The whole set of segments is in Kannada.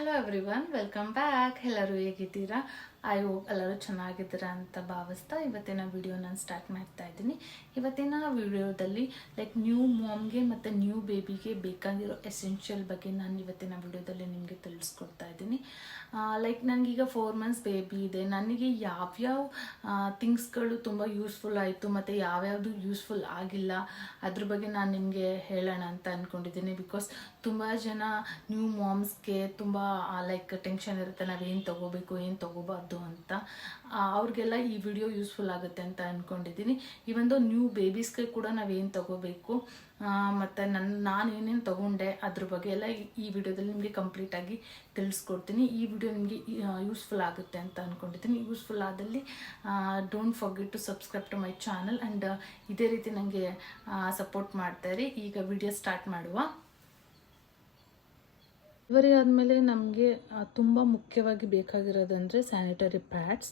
Hello everyone, welcome back. ಎಲ್ಲರೂ ಹೇಗಿದ್ದೀರಾ? ಐ ಹೋಪ್ ಎಲ್ಲರೂ ಚೆನ್ನಾಗಿದ್ದೀರಾ ಅಂತ ಭಾವಿಸ್ತಾ ಇವತ್ತಿನ ವಿಡಿಯೋ ನಾನು ಸ್ಟಾರ್ಟ್ ಮಾಡ್ತಾ ಇದ್ದೀನಿ. ಇವತ್ತಿನ ವಿಡಿಯೋದಲ್ಲಿ ನ್ಯೂ ಮಾಮ್ಗೆ ಮತ್ತು ನ್ಯೂ ಬೇಬಿಗೆ ಬೇಕಾಗಿರೋ ಎಸೆನ್ಷಿಯಲ್ ಬಗ್ಗೆ ನಾನು ಇವತ್ತಿನ ವಿಡಿಯೋದಲ್ಲಿ ನಿಮಗೆ ತಿಳಿಸ್ಕೊಡ್ತಾ ಇದ್ದೀನಿ. ನನಗೀಗ 4 months ಬೇಬಿ ಇದೆ. ನನಗೆ ಯಾವ್ಯಾವ ಥಿಂಗ್ಸ್ಗಳು ತುಂಬ ಯೂಸ್ಫುಲ್ ಆಯಿತು ಮತ್ತು ಯಾವ್ಯಾವುದು ಯೂಸ್ಫುಲ್ ಆಗಿಲ್ಲ ಅದ್ರ ಬಗ್ಗೆ ನಾನು ನಿಮಗೆ ಹೇಳೋಣ ಅಂತ ಅಂದ್ಕೊಂಡಿದ್ದೀನಿ. ಬಿಕಾಸ್ ತುಂಬ ಜನ ನ್ಯೂ ಮಾಮ್ಸ್ಗೆ ತುಂಬ ಟೆನ್ಷನ್ ಇರುತ್ತೆ, ನಾವೇನು ತೊಗೋಬೇಕು ಏನು ತೊಗೋಬಾರ್ದು ಅಂತ. ಅವ್ರಿಗೆಲ್ಲ ಈ ವಿಡಿಯೋ ಯೂಸ್ಫುಲ್ ಆಗುತ್ತೆ ಅಂತ ಅಂದ್ಕೊಂಡಿದ್ದೀನಿ. ಈ ಒಂದು ನ್ಯೂ ಬೇಬೀಸ್ಗೆ ಕೂಡ ನಾವೇನು ತೊಗೋಬೇಕು ಮತ್ತು ನಾನು ಏನೇನು ತೊಗೊಂಡೆ ಅದ್ರ ಬಗ್ಗೆ ಎಲ್ಲ ಈ ವಿಡಿಯೋದಲ್ಲಿ ನಿಮಗೆ ಕಂಪ್ಲೀಟಾಗಿ ತಿಳಿಸ್ಕೊಡ್ತೀನಿ. ಈ ವಿಡಿಯೋ ನಿಮಗೆ ಯೂಸ್ಫುಲ್ ಆಗುತ್ತೆ ಅಂತ ಅಂದ್ಕೊಂಡಿದ್ದೀನಿ. ಯೂಸ್ಫುಲ್ ಆದಲ್ಲಿ don't forget to subscribe to my channel and ಇದೇ ರೀತಿ ನನಗೆ ಸಪೋರ್ಟ್ ಮಾಡ್ತಾಯಿರಿ. ಈಗ ವಿಡಿಯೋ ಸ್ಟಾರ್ಟ್ ಮಾಡುವ. ಡೆಲಿವರಿ ಆದಮೇಲೆ ನಮಗೆ ತುಂಬ ಮುಖ್ಯವಾಗಿ ಬೇಕಾಗಿರೋದಂದರೆ ಸ್ಯಾನಿಟರಿ ಪ್ಯಾಡ್ಸ್.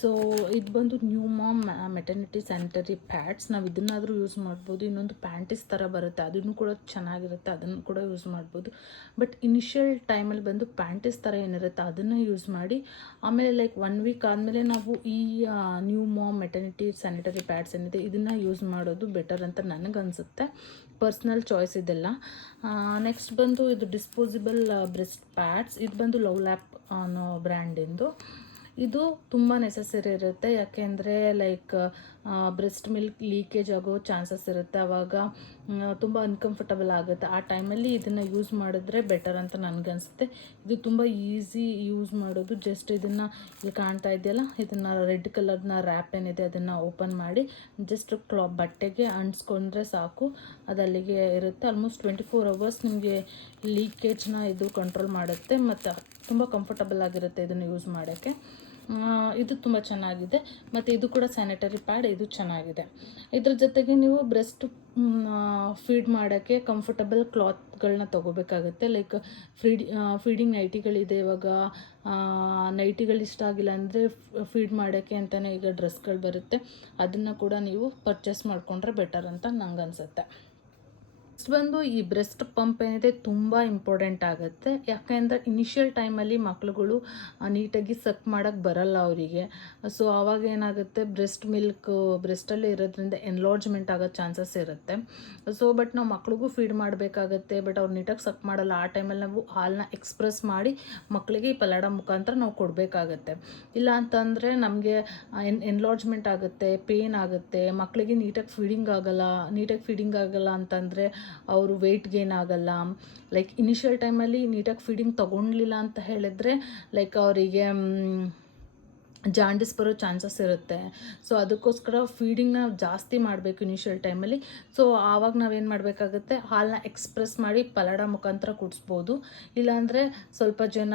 ಸೊ ಇದು ಬಂದು new mom maternity sanitary pads. ನಾವು ಇದನ್ನಾದರೂ ಯೂಸ್ ಮಾಡ್ಬೋದು. ಇನ್ನೊಂದು ಪ್ಯಾಂಟೀಸ್ ಥರ ಬರುತ್ತೆ, ಅದನ್ನು ಕೂಡ ಚೆನ್ನಾಗಿರುತ್ತೆ, ಅದನ್ನು ಕೂಡ ಯೂಸ್ ಮಾಡ್ಬೋದು. ಬಟ್ ಇನಿಷಿಯಲ್ ಟೈಮಲ್ಲಿ ಬಂದು ಪ್ಯಾಂಟೀಸ್ ಥರ ಏನಿರುತ್ತೆ ಅದನ್ನು ಯೂಸ್ ಮಾಡಿ ಆಮೇಲೆ 1 week ಆದಮೇಲೆ ನಾವು ಈ new mom maternity sanitary pads ಏನಿದೆ ಇದನ್ನು ಯೂಸ್ ಮಾಡೋದು ಬೆಟರ್ ಅಂತ ನನಗನ್ಸುತ್ತೆ. ಪರ್ಸ್ನಲ್ ಚಾಯ್ಸ್ ಇದೆಲ್ಲ. ನೆಕ್ಸ್ಟ್ ಬಂದು ಇದು ಡಿಸ್ಪೋಸಿಬಲ್ ಬ್ರೆಸ್ಟ್ ಪ್ಯಾಡ್ಸ್. ಇದು ಬಂದು ಲವ್ ಲ್ಯಾಪ್ ಅನ್ನೋ ಬ್ರ್ಯಾಂಡಿಂದು. ಇದು ತುಂಬ ನೆಸಸರಿ ಇರುತ್ತೆ, ಯಾಕೆಂದರೆ ಬ್ರೆಸ್ಟ್ ಮಿಲ್ಕ್ ಲೀಕೇಜ್ ಆಗೋ ಚಾನ್ಸಸ್ ಇರುತ್ತೆ. ಆವಾಗ ತುಂಬ ಅನ್ಕಂಫರ್ಟಬಲ್ ಆಗುತ್ತೆ. ಆ ಟೈಮಲ್ಲಿ ಇದನ್ನು ಯೂಸ್ ಮಾಡಿದ್ರೆ ಬೆಟರ್ ಅಂತ ನನಗನ್ಸುತ್ತೆ. ಇದು ತುಂಬ ಈಸಿ ಯೂಸ್ ಮಾಡೋದು. ಜಸ್ಟ್ ಇದನ್ನು ಇಲ್ಲಿ ಕಾಣ್ತಾ ಇದೆಯಲ್ಲ, ಇದನ್ನು ರೆಡ್ ಕಲರ್ನ ರ್ಯಾಪ್ ಏನಿದೆ ಅದನ್ನು ಓಪನ್ ಮಾಡಿ ಜಸ್ಟ್ ಬಟ್ಟೆಗೆ ಅಂಟಿಸ್ಕೊಂಡ್ರೆ ಸಾಕು, ಅದು ಅಲ್ಲಿಗೆ ಇರುತ್ತೆ. ಆಲ್ಮೋಸ್ಟ್ 24 hours ನಿಮಗೆ ಲೀಕೇಜ್ನ ಇದು ಕಂಟ್ರೋಲ್ ಮಾಡುತ್ತೆ ಮತ್ತು ತುಂಬ ಕಂಫರ್ಟಬಲ್ ಆಗಿರುತ್ತೆ ಇದನ್ನು ಯೂಸ್ ಮಾಡೋಕ್ಕೆ. ಇದು ತುಂಬ ಚೆನ್ನಾಗಿದೆ ಮತ್ತು ಇದು ಕೂಡ ಸ್ಯಾನಿಟರಿ ಪ್ಯಾಡ್, ಇದು ಚೆನ್ನಾಗಿದೆ. ಇದ್ರ ಜೊತೆಗೆ ನೀವು ಬ್ರೆಸ್ಟ್ ಫೀಡ್ ಮಾಡೋಕ್ಕೆ ಕಂಫರ್ಟಬಲ್ ಕ್ಲಾತ್ಗಳನ್ನ ತೊಗೋಬೇಕಾಗುತ್ತೆ. ಫೀಡಿಂಗ್ ನೈಟಿಗಳಿದೆ ಇವಾಗ. ನೈಟಿಗಳು ಇಷ್ಟ ಆಗಿಲ್ಲ ಅಂದರೆ ಫೀಡ್ ಮಾಡೋಕ್ಕೆ ಅಂತಲೇ ಈಗ ಡ್ರೆಸ್ಗಳು ಬರುತ್ತೆ, ಅದನ್ನು ಕೂಡ ನೀವು ಪರ್ಚೇಸ್ ಮಾಡಿಕೊಂಡ್ರೆ ಬೆಟರ್ ಅಂತ ನಂಗನ್ಸುತ್ತೆ. ನೆಕ್ಸ್ಟ್ ಬಂದು ಈ ಬ್ರೆಸ್ಟ್ ಪಂಪ್ ಏನಿದೆ ತುಂಬ ಇಂಪಾರ್ಟೆಂಟ್ ಆಗುತ್ತೆ. ಯಾಕೆಂದರೆ ಇನಿಷಿಯಲ್ ಟೈಮಲ್ಲಿ ಮಕ್ಳುಗಳು ನೀಟಾಗಿ ಸಕ್ ಮಾಡೋಕ್ಕೆ ಬರಲ್ಲ ಅವರಿಗೆ. ಸೊ ಆವಾಗ ಏನಾಗುತ್ತೆ, ಬ್ರೆಸ್ಟ್ ಮಿಲ್ಕ್ ಬ್ರೆಸ್ಟಲ್ಲೇ ಇರೋದ್ರಿಂದ ಎನ್ಲಾರ್ಜ್ಮೆಂಟ್ ಆಗೋ ಚಾನ್ಸಸ್ ಇರುತ್ತೆ. ಸೊ ಬಟ್ ನಾವು ಮಕ್ಳಿಗೂ ಫೀಡ್ ಮಾಡಬೇಕಾಗತ್ತೆ, ಬಟ್ ಅವ್ರು ನೀಟಾಗಿ ಸಕ್ ಮಾಡಲ್ಲ. ಆ ಟೈಮಲ್ಲಿ ನಾವು ಹಾಲನ್ನ ಎಕ್ಸ್ಪ್ರೆಸ್ ಮಾಡಿ ಮಕ್ಕಳಿಗೆ ಈ ಪಲಾಡ ಮುಖಾಂತರ ನಾವು ಕೊಡಬೇಕಾಗತ್ತೆ. ಇಲ್ಲ ಅಂತಂದರೆ ನಮಗೆ ಎನ್ಲಾರ್ಜ್ಮೆಂಟ್ ಆಗುತ್ತೆ, ಪೇನ್ ಆಗುತ್ತೆ, ಮಕ್ಕಳಿಗೆ ನೀಟಾಗಿ ಫೀಡಿಂಗ್ ಆಗಲ್ಲ ಅಂತಂದರೆ ಅವರು ವೆಯ್ಟ್ ಗೇನ್ ಆಗಲ್ಲ. ಇನಿಷಿಯಲ್ ಟೈಮಲ್ಲಿ ನೀಟಾಗಿ ಫೀಡಿಂಗ್ ತೊಗೊಳ್ಲಿಲ್ಲ ಅಂತ ಹೇಳಿದ್ರೆ ಅವರಿಗೆ ಜಾಂಡಿಸ್ ಬರೋ ಚಾನ್ಸಸ್ ಇರುತ್ತೆ. ಸೊ ಅದಕ್ಕೋಸ್ಕರ ಫೀಡಿಂಗ್ನ ಜಾಸ್ತಿ ಮಾಡಬೇಕು ಇನಿಷಿಯಲ್ ಟೈಮಲ್ಲಿ. ಸೊ ಆವಾಗ ನಾವೇನು ಮಾಡಬೇಕಾಗುತ್ತೆ, ಹಾಲನ್ನ ಎಕ್ಸ್ಪ್ರೆಸ್ ಮಾಡಿ ಪಲಾಡ ಮುಖಾಂತರ ಕುಡಿಸ್ಬೋದು. ಇಲ್ಲಾಂದರೆ ಸ್ವಲ್ಪ ಜನ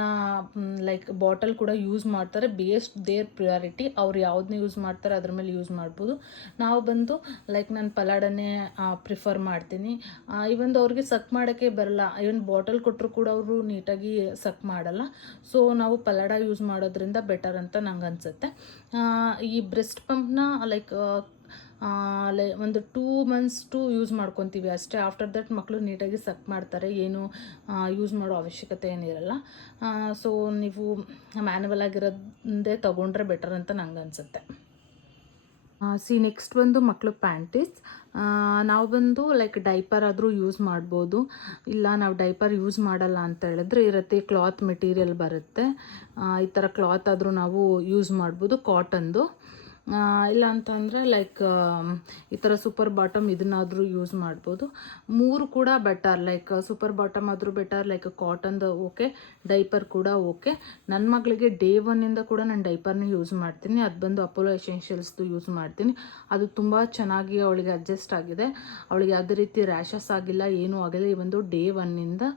ಬಾಟಲ್ ಕೂಡ ಯೂಸ್ ಮಾಡ್ತಾರೆ. ಬೇಸ್ಟ್ ದೇರ್ ಪ್ರಿಯಾರಿಟಿ, ಅವ್ರು ಯಾವುದನ್ನ ಯೂಸ್ ಮಾಡ್ತಾರೆ ಅದ್ರ ಮೇಲೆ ಯೂಸ್ ಮಾಡ್ಬೋದು. ನಾವು ಬಂದು ನಾನು ಪಲಾಡನ್ನೇ ಪ್ರಿಫರ್ ಮಾಡ್ತೀನಿ. ಇವೊಂದು ಅವ್ರಿಗೆ ಸಕ್ ಮಾಡೋಕ್ಕೆ ಬರಲ್ಲ, ಇವನ್ ಬಾಟಲ್ ಕೊಟ್ಟರು ಕೂಡ ಅವರು ನೀಟಾಗಿ ಸಕ್ ಮಾಡಲ್ಲ. ಸೊ ನಾವು ಪಲಾಡ ಯೂಸ್ ಮಾಡೋದ್ರಿಂದ ಬೆಟರ್ ಅಂತ ನಂಗೆ ಅನ್ಸುತ್ತೆ. ಈ ಬ್ರೆಸ್ಟ್ ಪಂಪ್ನ ಒಂದು 2 months ಯೂಸ್ ಮಾಡ್ಕೊತೀವಿ ಅಷ್ಟೇ. ಆಫ್ಟರ್ ದಟ್ ಮಕ್ಕಳು ನೀಟಾಗಿ ಸಕ್ ಮಾಡ್ತಾರೆ, ಏನು ಯೂಸ್ ಮಾಡೋ ಅವಶ್ಯಕತೆ ಏನಿರಲ್ಲ. ಸೊ ನೀವು ಮ್ಯಾನ್ಯುವಲ್ ಆಗಿರೋದೇ ತೊಗೊಂಡ್ರೆ ಬೆಟರ್ ಅಂತ ನಂಗೆ ಅನಿಸುತ್ತೆ. ನೆಕ್ಸ್ಟ್ ಬಂದು ಮಕ್ಕಳು ಪ್ಯಾಂಟೀಸ್. ನಾವು ಬಂದು ಡೈಪರ್ ಆದರೂ ಯೂಸ್ ಮಾಡ್ಬೋದು. ಇಲ್ಲ ನಾವು ಡೈಪರ್ ಯೂಸ್ ಮಾಡಲ್ಲ ಅಂತ ಹೇಳಿದ್ರೆ ಇರುತ್ತೆ, ಕ್ಲಾತ್ ಮೆಟೀರಿಯಲ್ ಬರುತ್ತೆ, ಈ ಥರ ಕ್ಲಾತ್ ಆದರೂ ನಾವು ಯೂಸ್ ಮಾಡ್ಬೋದು, ಕಾಟನ್ದು. ಇಲ್ಲ ಅಂತಂದರೆ ಈ ಥರ ಸೂಪರ್ ಬಾಟಮ್ ಇದನ್ನಾದರೂ ಯೂಸ್ ಮಾಡ್ಬೋದು. 3 ಕೂಡ ಬೆಟರ್. ಸೂಪರ್ ಬಾಟಮ್ ಆದರೂ ಬೆಟರ್, ಕಾಟನ್ದು ಓಕೆ, ಡೈಪರ್ ಕೂಡ ಓಕೆ. ನನ್ನ ಮಗಳಿಗೆ ಡೇ 1 ಕೂಡ ನಾನು ಡೈಪರ್ನ ಯೂಸ್ ಮಾಡ್ತೀನಿ. ಅದು ಬಂದು ಅಪೋಲೋ ಎಸೆನ್ಷಿಯಲ್ಸ್ದು ಯೂಸ್ ಮಾಡ್ತೀನಿ. ಅದು ತುಂಬ ಚೆನ್ನಾಗಿ ಅವಳಿಗೆ ಅಡ್ಜಸ್ಟ್ ಆಗಿದೆ. ಅವಳಿಗೆ ಯಾವುದೇ ರೀತಿ ರ್ಯಾಷಸ್ ಆಗಿಲ್ಲ, ಏನೂ ಆಗಿಲ್ಲ, ಈ ಒಂದು ಡೇ 1.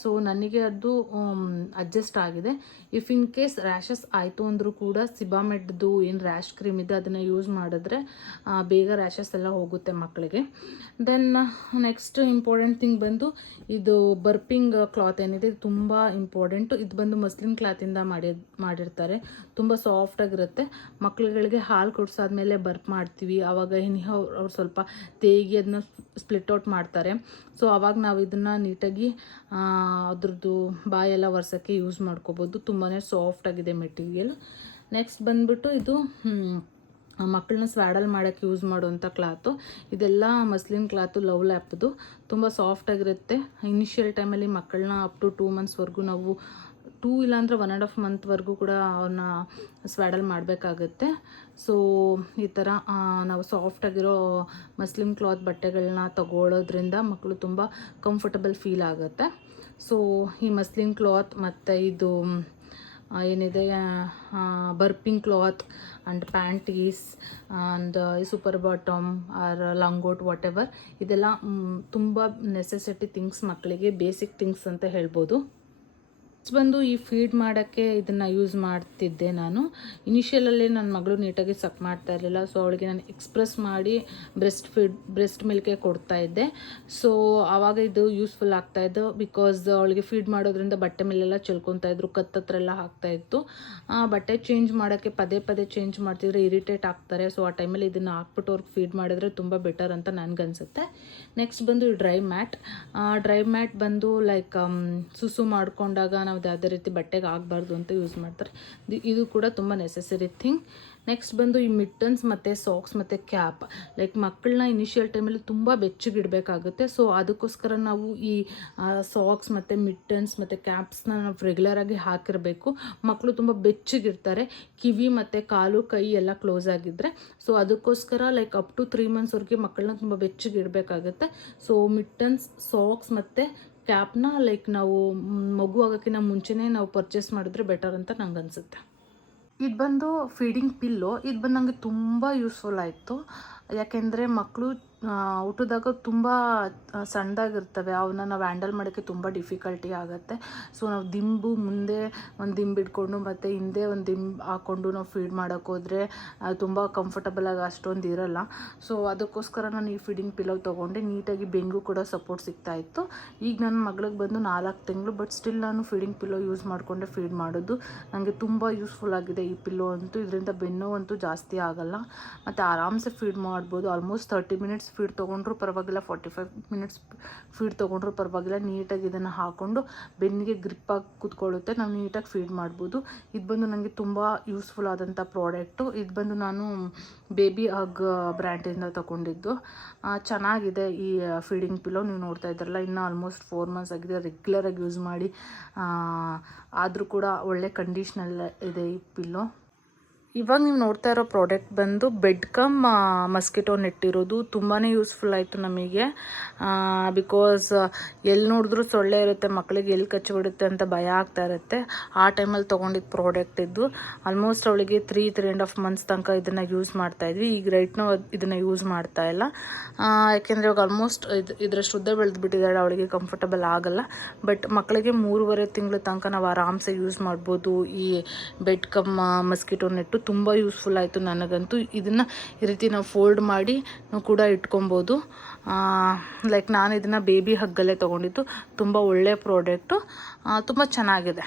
ಸೊ ನನಗೆ ಅದು ಅಡ್ಜಸ್ಟ್ ಆಗಿದೆ. ಇಫ್ ಇನ್ ಕೇಸ್ ರ್ಯಾಷಸ್ ಆಯಿತು ಅಂದರೂ ಕೂಡ ಸಿಬಾಮೆಡ್ದು ಏನು ರ್ಯಾಶ್ ಕ್ರೀಮ್ ಇದೆ ಅದನ್ನು ಯೂಸ್ ಮಾಡಿದ್ರೆ ಬೇಗ ರ್ಯಾಷಸ್ ಎಲ್ಲ ಹೋಗುತ್ತೆ ಮಕ್ಕಳಿಗೆ. ದೆನ್ ನೆಕ್ಸ್ಟ್ ಇಂಪಾರ್ಟೆಂಟ್ ಥಿಂಗ್ ಬಂದು ಇದು ಬರ್ಪಿಂಗ್ ಕ್ಲಾತ್ ಏನಿದೆ ಇದು ತುಂಬ ಇಂಪಾರ್ಟೆಂಟು. ಇದು ಬಂದು ಮಸ್ಲಿನ್ ಕ್ಲಾತಿಂದ ಮಾಡಿರ್ತಾರೆ, ತುಂಬ ಸಾಫ್ಟಾಗಿರುತ್ತೆ. ಮಕ್ಕಳುಗಳಿಗೆ ಹಾಲು ಕುಡಿಸಾದ್ಮೇಲೆ ಬರ್ಪ್ ಮಾಡ್ತೀವಿ, ಆವಾಗ ಅವ್ರು ಸ್ವಲ್ಪ ತೇಗಿ ಅದನ್ನ ಸ್ಪ್ಲಿಟ್ ಔಟ್ ಮಾಡ್ತಾರೆ. ಸೊ ಆವಾಗ ನಾವು ಇದನ್ನು ನೀಟಾಗಿ ಅದ್ರದ್ದು ಬಾಯೆಲ್ಲ ಒರೆಸೋಕ್ಕೆ ಯೂಸ್ ಮಾಡ್ಕೋಬೋದು. ತುಂಬಾ ಸಾಫ್ಟಾಗಿದೆ ಮೆಟೀರಿಯಲ್. ನೆಕ್ಸ್ಟ್ ಬಂದುಬಿಟ್ಟು ಇದು ಮಕ್ಕಳನ್ನ ಸ್ವ್ಯಾಡಲ್ ಮಾಡೋಕ್ಕೆ ಯೂಸ್ ಮಾಡುವಂಥ ಕ್ಲಾತು. ಇದೆಲ್ಲ ಮಸ್ಲಿನ್ ಕ್ಲಾತು ಲವ್ ಲ್ಯಾಪ್ದು, ತುಂಬ ಸಾಫ್ಟಾಗಿರುತ್ತೆ. ಇನಿಷಿಯಲ್ ಟೈಮಲ್ಲಿ ಮಕ್ಕಳನ್ನ ಅಪ್ ಟು 2 ಮಂತ್ಸ್ವರೆಗೂ ನಾವು 2 ಇಲ್ಲಾಂದರೆ 1.5 ಮಂತ್ವರೆಗೂ ಕೂಡ ಅವನ್ನ ಸ್ವ್ಯಾಡಲ್ ಮಾಡಬೇಕಾಗತ್ತೆ. ಸೊ ಈ ಥರ ನಾವು ಸಾಫ್ಟಾಗಿರೋ ಮಸ್ಲಿನ್ ಕ್ಲಾತ್ ಬಟ್ಟೆಗಳನ್ನ ತಗೊಳ್ಳೋದ್ರಿಂದ ಮಕ್ಕಳು ತುಂಬ ಕಂಫರ್ಟಬಲ್ ಫೀಲ್ ಆಗುತ್ತೆ. ಸೊ ಈ ಮಸ್ಲಿನ್ ಕ್ಲಾತ್ ಮತ್ತು ಇದು ಏನಿದೆ burping cloth and panties and super bottom or langot whatever, ಇದೆಲ್ಲ ತುಂಬ ನೆಸೆಸಿಟಿ ಥಿಂಗ್ಸ್, ಮಕ್ಕಳಿಗೆ ಬೇಸಿಕ್ ಥಿಂಗ್ಸ್ ಅಂತ ಹೇಳ್ಬೋದು. ಬಂದು ಈ ಫೀಡ್ ಮಾಡೋಕ್ಕೆ ಇದನ್ನು ಯೂಸ್ ಮಾಡ್ತಿದ್ದೆ ನಾನು. ಇನಿಷಿಯಲಲ್ಲಿ ನನ್ನ ಮಗಳು ನೀಟಾಗಿ ಸಕ್ ಮಾಡ್ತಾ ಇರಲಿಲ್ಲ. ಸೊ ಅವಳಿಗೆ ನಾನು ಎಕ್ಸ್ಪ್ರೆಸ್ ಮಾಡಿ ಬ್ರೆಸ್ಟ್ ಮಿಲ್ಕೆ ಕೊಡ್ತಾಯಿದ್ದೆ. ಸೊ ಆವಾಗ ಇದು ಯೂಸ್ಫುಲ್ ಆಗ್ತಾಯಿದ್ದು, ಬಿಕಾಸ್ ಅವಳಿಗೆ ಫೀಡ್ ಮಾಡೋದ್ರಿಂದ ಬಟ್ಟೆ ಮೇಲೆಲ್ಲ ಚೆಲ್ಕೊತಾಯಿದ್ರು, ಕತ್ತತ್ರ ಎಲ್ಲ ಹಾಕ್ತಾಯಿತ್ತು. ಬಟ್ಟೆ ಚೇಂಜ್ ಮಾಡೋಕ್ಕೆ ಪದೇ ಪದೇ ಚೇಂಜ್ ಮಾಡ್ತಿದ್ರೆ ಇರಿಟೇಟ್ ಆಗ್ತಾರೆ. ಸೊ ಆ ಟೈಮಲ್ಲಿ ಇದನ್ನು ಹಾಕ್ಬಿಟ್ಟು ಅವ್ರಿಗೆ ಫೀಡ್ ಮಾಡಿದ್ರೆ ತುಂಬ ಬೆಟರ್ ಅಂತ ನನಗನ್ಸುತ್ತೆ. ನೆಕ್ಸ್ಟ್ ಬಂದು ಡ್ರೈ ಮ್ಯಾಟ್ ಬಂದು ಲೈಕ್ ಸುಸು ಮಾಡ್ಕೊಂಡಾಗ ನಾವು ಯಾವುದೇ ರೀತಿ ಬಟ್ಟೆಗೆ ಆಗಬಾರ್ದು ಅಂತ ಯೂಸ್ ಮಾಡ್ತಾರೆ. ಇದು ಕೂಡ ತುಂಬ ನೆಸೆಸರಿ ಥಿಂಗ್. ನೆಕ್ಸ್ಟ್ ಬಂದು ಈ ಮಿಟ್ಟನ್ಸ್ ಮತ್ತು ಸಾಕ್ಸ್ ಮತ್ತು ಕ್ಯಾಪ್, ಲೈಕ್ ಮಕ್ಕಳನ್ನ ಇನಿಷಿಯಲ್ ಟೈಮಲ್ಲಿ ತುಂಬ ಬೆಚ್ಚಗಿಡಬೇಕಾಗುತ್ತೆ. ಸೊ ಅದಕ್ಕೋಸ್ಕರ ನಾವು ಈ ಸಾಕ್ಸ್ ಮತ್ತು ಮಿಟ್ಟನ್ಸ್ ಮತ್ತು ಕ್ಯಾಪ್ಸ್ನ ನಾವು ರೆಗ್ಯುಲರಾಗಿ ಹಾಕಿರಬೇಕು. ಮಕ್ಕಳು ತುಂಬ ಬೆಚ್ಚಗಿರ್ತಾರೆ, ಕಿವಿ ಮತ್ತು ಕಾಲು ಕೈ ಎಲ್ಲ ಕ್ಲೋಸ್ ಆಗಿದ್ದರೆ. ಸೊ ಅದಕ್ಕೋಸ್ಕರ ಲೈಕ್ ಅಪ್ ಟು 3 ಮಂತ್ಸ್ವರೆಗೆ ಮಕ್ಕಳನ್ನ ತುಂಬ ಬೆಚ್ಚಗಿಡಬೇಕಾಗುತ್ತೆ. ಸೊ ಮಿಟ್ಟನ್ಸ್, ಸಾಕ್ಸ್ ಮತ್ತು ಕ್ಯಾಪ್ನ ಲೈಕ್ ನಾವು ಮಗು ಆಗೋಕ್ಕಿಂತ ಮುಂಚೆನೇ ನಾವು ಪರ್ಚೇಸ್ ಮಾಡಿದ್ರೆ ಬೆಟರ್ ಅಂತ ನಂಗೆ ಅನಿಸುತ್ತೆ. ಇದು ಬಂದು ಫೀಡಿಂಗ್ ಪಿಲ್ಲೋ. ಇದು ಬಂದು ನನಗೆ ತುಂಬ ಯೂಸ್ಫುಲ್ ಆಯಿತು. ಯಾಕೆಂದರೆ ಮಕ್ಕಳು ಹುಟ್ಟಿದಾಗ ತುಂಬ ಸಣ್ಣದಾಗಿರ್ತವೆ, ಅವನ್ನ ನಾವು ಹ್ಯಾಂಡಲ್ ಮಾಡೋಕ್ಕೆ ತುಂಬ ಡಿಫಿಕಲ್ಟಿ ಆಗುತ್ತೆ. ಸೊ ನಾವು ದಿಂಬು ಮುಂದೆ ಒಂದು ದಿಂಬು ಇಟ್ಕೊಂಡು ಮತ್ತು ಹಿಂದೆ ಒಂದು ದಿಂಬು ಹಾಕ್ಕೊಂಡು ನಾವು ಫೀಡ್ ಮಾಡೋಕ್ಕೋದ್ರೆ ತುಂಬ ಕಂಫರ್ಟಬಲಾಗಿ ಅಷ್ಟೊಂದು ಇರೋಲ್ಲ. ಸೊ ಅದಕ್ಕೋಸ್ಕರ ನಾನು ಈ ಫೀಡಿಂಗ್ ಪಿಲ್ಲೋ ತೊಗೊಂಡೆ. ನೀಟಾಗಿ ಬೆಂಗೂ ಕೂಡ ಸಪೋರ್ಟ್ ಸಿಗ್ತಾಯಿತ್ತು. ಈಗ ನನ್ನ ಮಗಳಿಗೆ ಬಂದು 4 ತಿಂಗಳು, ಬಟ್ ಸ್ಟಿಲ್ ನಾನು ಫೀಡಿಂಗ್ ಪಿಲ್ಲೋ ಯೂಸ್ ಮಾಡಿಕೊಂಡೆ ಫೀಡ್ ಮಾಡೋದು. ನನಗೆ ತುಂಬ ಯೂಸ್ಫುಲ್ ಆಗಿದೆ ಈ ಪಿಲ್ಲೋ ಅಂತೂ. ಇದರಿಂದ ಬೆನ್ನು ಅಂತೂ ಜಾಸ್ತಿ ಆಗೋಲ್ಲ ಮತ್ತು ಆರಾಮ್ಸೆ ಫೀಡ್ ಮಾಡ್ಬೋದು. ಆಲ್ಮೋಸ್ಟ್ 30 ಮಿನಿಟ್ಸ್ ಫೀಡ್ ತೊಗೊಂಡ್ರೂ ಪರವಾಗಿಲ್ಲ, 45 ಮಿನಿಟ್ಸ್ ಫೀಡ್ ತೊಗೊಂಡ್ರೂ ಪರವಾಗಿಲ್ಲ. ನೀಟಾಗಿ ಇದನ್ನು ಹಾಕ್ಕೊಂಡು ಬೆನ್ನಿಗೆ ಗ್ರಿಪ್ಪಾಗಿ ಕೂತ್ಕೊಳ್ಳುತ್ತೆ, ನಾವು ನೀಟಾಗಿ ಫೀಡ್ ಮಾಡ್ಬೋದು. ಇದು ಬಂದು ನನಗೆ ತುಂಬ ಯೂಸ್ಫುಲ್ ಆದಂಥ ಪ್ರಾಡಕ್ಟು. ಇದು ಬಂದು ನಾನು ಬೇಬಿ ಹಗ್ ಬ್ರ್ಯಾಂಡಿಂದ ತೊಗೊಂಡಿದ್ದು. ಚೆನ್ನಾಗಿದೆ ಈ ಫೀಡಿಂಗ್ ಪಿಲ್ಲೋ. ನೀವು ನೋಡ್ತಾ ಇದ್ದಾರಲ್ಲ, ಇನ್ನೂ ಆಲ್ಮೋಸ್ಟ್ 4 ಮಂತ್ಸ್ ಆಗಿದೆ, ರೆಗ್ಯುಲರಾಗಿ ಯೂಸ್ ಮಾಡಿ. ಆದರೂ ಕೂಡ ಒಳ್ಳೆ ಕಂಡೀಷ್ನಲ್ಲ ಇದೆ ಈ ಪಿಲ್ಲೋ. ಇವಾಗ ನೀವು ನೋಡ್ತಾ ಇರೋ ಪ್ರಾಡಕ್ಟ್ ಬಂದು ಬೆಡ್ ಕಮ್ ಮಸ್ಕಿಟೋ ನೆಟ್ ಇರೋದು. ತುಂಬಾ ಯೂಸ್ಫುಲ್ ಆಯಿತು ನಮಗೆ, ಬಿಕಾಸ್ ಎಲ್ಲಿ ನೋಡಿದ್ರೂ ಸೊಳ್ಳೆ ಇರುತ್ತೆ, ಮಕ್ಕಳಿಗೆ ಎಲ್ಲಿ ಕಚ್ಚಿಬಿಡುತ್ತೆ ಅಂತ ಭಯ ಆಗ್ತಾ ಇರುತ್ತೆ. ಆ ಟೈಮಲ್ಲಿ ತೊಗೊಂಡಿದ್ದು ಪ್ರಾಡಕ್ಟ್ ಇದ್ದು. ಆಲ್ಮೋಸ್ಟ್ ಅವಳಿಗೆ 3.5 ಮಂತ್ಸ್ ತನಕ ಇದನ್ನು ಯೂಸ್ ಮಾಡ್ತಾಯಿದ್ವಿ. ಈಗ ರೈಟ್ನೂ ಇದನ್ನು ಯೂಸ್ ಮಾಡ್ತಾ ಇಲ್ಲ, ಯಾಕೆಂದರೆ ಇವಾಗ ಆಲ್ಮೋಸ್ಟ್ ಇದರಷ್ಟು ಉದ್ದ ಬೆಳೆದ್ಬಿಟ್ಟಿದ್ದಾಳೆ, ಅವಳಿಗೆ ಕಂಫರ್ಟಬಲ್ ಆಗೋಲ್ಲ. ಬಟ್ ಮಕ್ಕಳಿಗೆ 3.5 ತಿಂಗಳ ತನಕ ನಾವು ಆರಾಮ್ಸೆ ಯೂಸ್ ಮಾಡ್ಬೋದು ಈ ಬೆಡ್ ಕಮ್ ಮಸ್ಕಿಟೋ ನೆಟ್ಟು. ತುಂಬ ಯೂಸ್ಫುಲ್ ಆಯಿತು ನನಗಂತೂ. ಇದನ್ನು ಈ ರೀತಿ ನಾವು ಫೋಲ್ಡ್ ಮಾಡಿ ನಾವು ಕೂಡ ಇಟ್ಕೊಬೋದು. ಲೈಕ್ ನಾನು ಇದನ್ನು ಬೇಬಿ ಹಗ್ಗಲ್ಲೇ ತೊಗೊಂಡಿದ್ದು. ತುಂಬ ಒಳ್ಳೆಯ ಪ್ರಾಡಕ್ಟು, ತುಂಬ ಚೆನ್ನಾಗಿದೆ.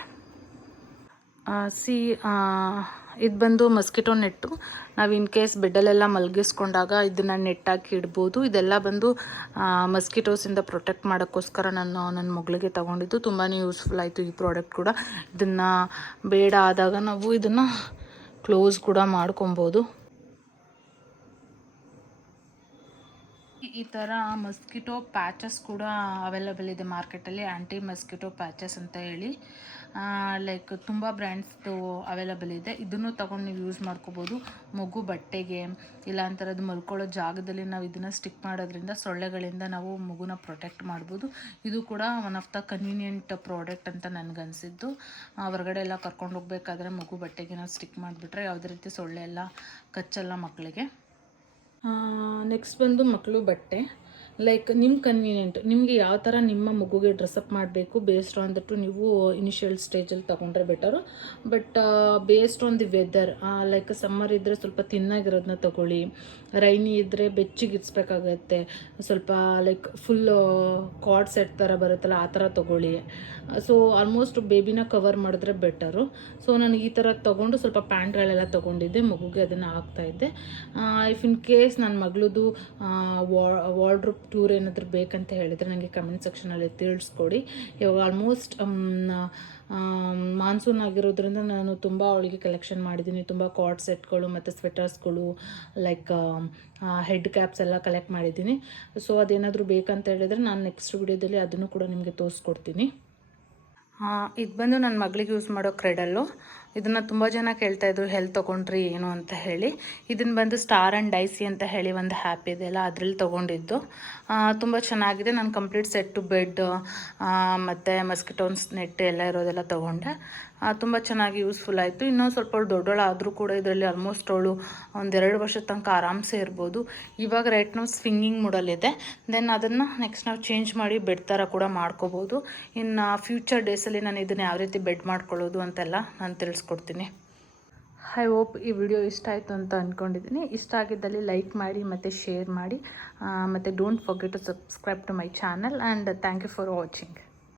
ಇದು ಬಂದು ಮಸ್ಕಿಟೋ ನೆಟ್ಟು. ನಾವು ಇನ್ ಕೇಸ್ ಬೆಡ್ಡಲ್ಲೆಲ್ಲ ಮಲಗಿಸ್ಕೊಂಡಾಗ ಇದನ್ನು ನೆಟ್ಟಾಕಿ ಇಡ್ಬೋದು. ಇದೆಲ್ಲ ಬಂದು ಮಸ್ಕಿಟೋಸಿಂದ ಪ್ರೊಟೆಕ್ಟ್ ಮಾಡೋಕ್ಕೋಸ್ಕರ ನಾನು ನನ್ನ ಮಗಳಿಗೆ ತೊಗೊಂಡಿದ್ದು. ತುಂಬಾ ಯೂಸ್ಫುಲ್ ಆಯಿತು ಈ ಪ್ರಾಡಕ್ಟ್ ಕೂಡ. ಇದನ್ನು ಬೇಡ ಆದಾಗ ನಾವು ಇದನ್ನು ಕ್ಲೋಸ್ ಕೂಡ ಮಾಡ್ಕೊಬೋದು. ಈ ಥರ ಮಸ್ಕಿಟೋ ಪ್ಯಾಚಸ್ ಕೂಡ ಅವೈಲೇಬಲ್ ಇದೆ ಮಾರ್ಕೆಟಲ್ಲಿ, ಆ್ಯಂಟಿ ಮಸ್ಕಿಟೋ ಪ್ಯಾಚಸ್ ಅಂತ ಹೇಳಿ. ಲೈಕ್ ತುಂಬ ಬ್ರ್ಯಾಂಡ್ಸ್ದು ಅವೈಲೇಬಲ್ ಇದೆ. ಇದನ್ನು ತೊಗೊಂಡು ನೀವು ಯೂಸ್ ಮಾಡ್ಕೋಬೋದು ಮಗು ಬಟ್ಟೆಗೆ, ಇಲ್ಲ ಅಂಥರದ್ದು ಮಲ್ಕೊಳ್ಳೋ ಜಾಗದಲ್ಲಿ ನಾವು ಇದನ್ನು ಸ್ಟಿಕ್ ಮಾಡೋದ್ರಿಂದ ಸೊಳ್ಳೆಗಳಿಂದ ನಾವು ಮಗುನ ಪ್ರೊಟೆಕ್ಟ್ ಮಾಡ್ಬೋದು. ಇದು ಕೂಡ one of the convenient product ಅಂತ ನನಗನ್ಸಿದ್ದು. ಹೊರಗಡೆ ಎಲ್ಲ ಕರ್ಕೊಂಡು ಹೋಗ್ಬೇಕಾದ್ರೆ ಮಗು ಬಟ್ಟೆಗೆ ನಾವು ಸ್ಟಿಕ್ ಮಾಡಿಬಿಟ್ರೆ ಯಾವುದೇ ರೀತಿ ಸೊಳ್ಳೆ ಎಲ್ಲ ಕಚ್ಚಲ್ಲ ಮಕ್ಕಳಿಗೆ. ನೆಕ್ಸ್ಟ್ ಬಂದು ಮಕ್ಕಳು ಬಟ್ಟೆ. ಲೈಕ್ ನಿಮ್ಮ ಕನ್ವೀನಿಯೆಂಟ್, ನಿಮಗೆ ಯಾವ ಥರ ನಿಮ್ಮ ಮಗುಗೆ ಡ್ರೆಸ್ಅಪ್ ಮಾಡಬೇಕು ಬೇಸ್ಡ್ ಆನ್ ದಟ್ಟು ನೀವು ಇನಿಷಿಯಲ್ ಸ್ಟೇಜಲ್ಲಿ ತೊಗೊಂಡ್ರೆ better. But based on the weather, like summer ಇದ್ದರೆ ಸ್ವಲ್ಪ ತಿನ್ನಾಗಿರೋದನ್ನ ತೊಗೊಳ್ಳಿ, ರೈನಿ ಇದ್ದರೆ ಬೆಚ್ಚಗಿರಿಸ್ಬೇಕಾಗತ್ತೆ, ಸ್ವಲ್ಪ ಲೈಕ್ ಫುಲ್ ಕಾರ್ಡ್ ಸೆಟ್ ಥರ ಬರುತ್ತಲ್ಲ ಆ ಥರ ತೊಗೊಳ್ಳಿ. ಸೊ ಆಲ್ಮೋಸ್ಟ್ ಬೇಬಿನ ಕವರ್ ಮಾಡಿದ್ರೆ ಬೆಟರು. ಸೊ ನಾನು ಈ ಥರ ತೊಗೊಂಡು ಸ್ವಲ್ಪ ಪ್ಯಾಂಟ್ಗಳೆಲ್ಲ ತೊಗೊಂಡಿದ್ದೆ, ಮಗುಗೆ ಅದನ್ನು ಹಾಕ್ತಾಯಿದ್ದೆ. ಇಫ್ ಇನ್ ಕೇಸ್ ನನ್ನ ಮಗಳದು ವಾರ್ಡ್ರೋಬ್ ಟೂರ್ ಏನಾದರೂ ಬೇಕಂತ ಹೇಳಿದರೆ ನನಗೆ ಕಮೆಂಟ್ ಸೆಕ್ಷನಲ್ಲಿ ತಿಳಿಸ್ಕೊಡಿ. ಇವಾಗ ಆಲ್ಮೋಸ್ಟ್ ಮಾನ್ಸೂನ್ ಆಗಿರೋದ್ರಿಂದ ನಾನು ತುಂಬ ಅವಳಿಗೆ ಕಲೆಕ್ಷನ್ ಮಾಡಿದ್ದೀನಿ. ತುಂಬ ಕಾರ್ಡ್ ಸೆಟ್ಗಳು ಮತ್ತು ಸ್ವೆಟರ್ಸ್ಗಳು ಲೈಕ್ ಹೆಡ್ ಕ್ಯಾಪ್ಸ್ ಎಲ್ಲ ಕಲೆಕ್ಟ್ ಮಾಡಿದ್ದೀನಿ. ಸೊ ಅದೇನಾದರೂ ಬೇಕಂತ ಹೇಳಿದರೆ ನಾನು ನೆಕ್ಸ್ಟ್ ವಿಡಿಯೋದಲ್ಲಿ ಅದನ್ನು ಕೂಡ ನಿಮಗೆ ತೋರಿಸ್ಕೊಡ್ತೀನಿ. ಇದು ಬಂದು ನನ್ನ ಮಗಳಿಗೆ ಯೂಸ್ ಮಾಡೋ ಕ್ರೆಡಲ್ಲು. ಇದನ್ನು ತುಂಬ ಜನ ಕೇಳ್ತಾಯಿದ್ರು ಎಲ್ಲಿ ತೊಗೊಂಡ್ರಿ ಏನು ಅಂತ ಹೇಳಿ. ಇದನ್ನು ಬಂದು ಸ್ಟಾರ್ ಆ್ಯಂಡ್ ಡೈಸಿ ಅಂತ ಹೇಳಿ ಒಂದು ಆ್ಯಪ್ ಇದೆಯಲ್ಲ, ಅದರಲ್ಲಿ ತೊಗೊಂಡಿದ್ದು. ತುಂಬ ಚೆನ್ನಾಗಿದೆ. ನಾನು ಕಂಪ್ಲೀಟ್ ಸೆಟ್ಟು ಬೆಡ್ ಮತ್ತು ಮಸ್ಕಿಟೋನ್ಸ್ ನೆಟ್ ಎಲ್ಲ ಇರೋದೆಲ್ಲ ತೊಗೊಂಡೆ. ತುಂಬ ಚೆನ್ನಾಗಿ ಯೂಸ್ಫುಲ್ ಆಯಿತು. ಇನ್ನೂ ಸ್ವಲ್ಪ ಅವಳು ದೊಡ್ಡೋಳಾದರೂ ಕೂಡ ಇದರಲ್ಲಿ ಆಲ್ಮೋಸ್ಟ್ ಅವಳು 1-2 ವರ್ಷದ ತನಕ ಆರಾಮ್ಸೆ ಇರ್ಬೋದು. ಇವಾಗ ರೈಟ್ ನಾವು ಸ್ವಿಂಗಿಂಗ್ ಮೂಡಲ್ಲಿದೆ. ದೆನ್ ಅದನ್ನು ನೆಕ್ಸ್ಟ್ ನಾವು ಚೇಂಜ್ ಮಾಡಿ ಬೆಡ್ ಥರ ಕೂಡ ಮಾಡ್ಕೋಬೋದು. ಇನ್ನು ಫ್ಯೂಚರ್ ಡೇಸಲ್ಲಿ ನಾನು ಇದನ್ನು ಯಾವ ರೀತಿ ಬೆಡ್ ಮಾಡ್ಕೊಳ್ಳೋದು ಅಂತೆಲ್ಲ ನಾನು ತಿಳಿಸ್ಕೊಡ್ತೀನಿ. ಐ ಹೋಪ್ ಈ ವಿಡಿಯೋ ಇಷ್ಟ ಆಯಿತು ಅಂತ ಅಂದ್ಕೊಂಡಿದ್ದೀನಿ. ಇಷ್ಟ ಆಗಿದ್ದಲ್ಲಿ ಲೈಕ್ ಮಾಡಿ ಮತ್ತು ಶೇರ್ ಮಾಡಿ, ಮತ್ತು don't forget to subscribe to my channel. And thank you for watching.